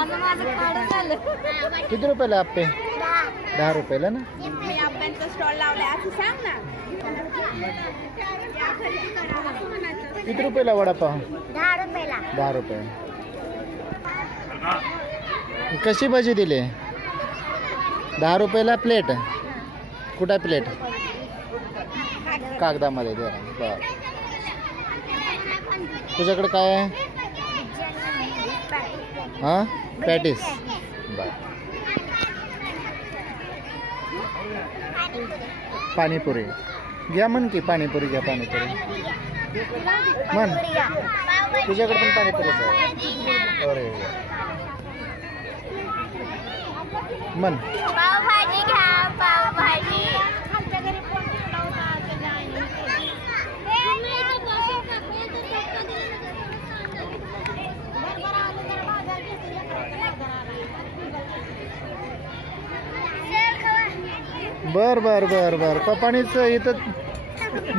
माझं माझं काढून झालं. किती रुपयाला आप्पे? दहा रुपयाला ना? मी आंब्यांचा स्टॉल लावलाय असं सांग ना. किती रुपयाला वडापाव? दहा रुपयाला. दहा रुपये. कशी भजी दिली? दहा रुपयाला प्लेट कुठं आहे प्लेट कागदामध्ये दे बर. तुझ्याकडे काय आहे. हां? पॅटीस बर. पाणीपुरी. घ्या म्हण की पाणीपुरी घ्या पाणीपुरी. म्हण. तुझ्याकडे पण पाणीपुरीच आहे. अरे म्हण. बर बर बर बर. पप्पानीच इथं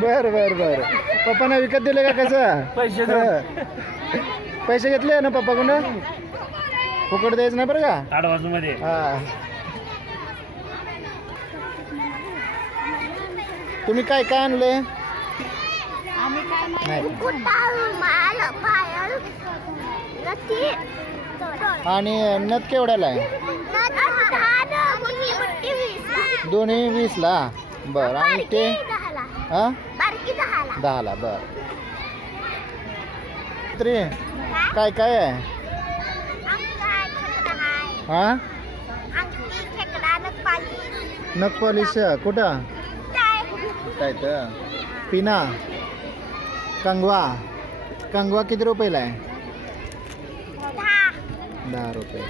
बर बर बर. पप्पानं विकत दिले का कसं? पैसे. पैसे घेतले ना पप्पाकडून फुकट द्यायचं नाही बरं का? मध्ये हा. तुम्ही काय काय आणले नाही. आणि नथ केवढ्याला आहे? दोन्ही वीसला. बर आणि ते? हा? दहाला. बर. तरी काय काय आहे? हा नख पॉलिश. कुठं? काय तर. पिना? कंगवा? कंगवा किती रुपयाला आहे? दहा रुपये.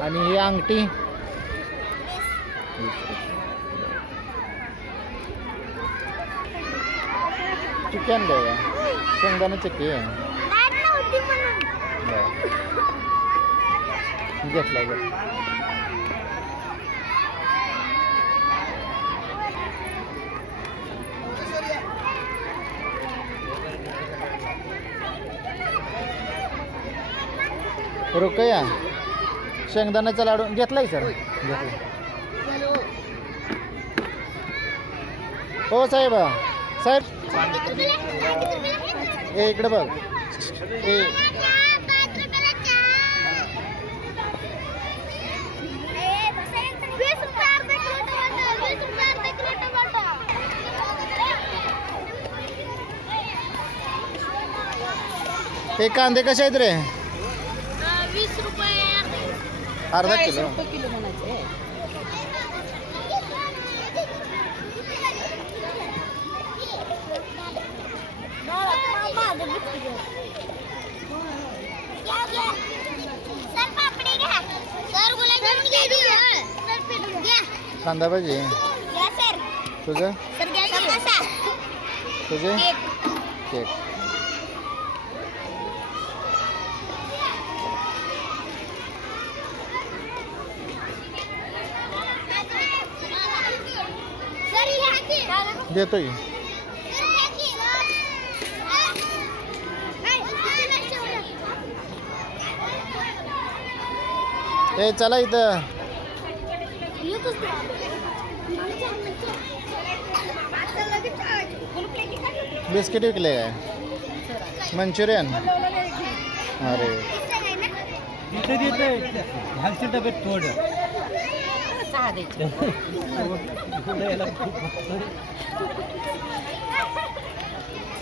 आणि ही अंगठी? चिकन काय शेंगदाणा चिक्की. घेतला घेतला रुकया शेंगदाण्याचा लाडू घेतलाय सर? घेतला हो साहेब. साहेब. ए इकडे बघ. ए. हे कांदे कसे आहेत रे? वीस रुपये अर्धा किलो. किलो म्हणायचे सर पापडी घ्या सर गुलाबजामुन घ्या घ्या कांदा भाजी। घ्या सर तुझं? सर घ्या समोसा तुझे? केक। केक ए चला इथं. बिस्किट विकले काय? मंचुरियन? अरे. घालचे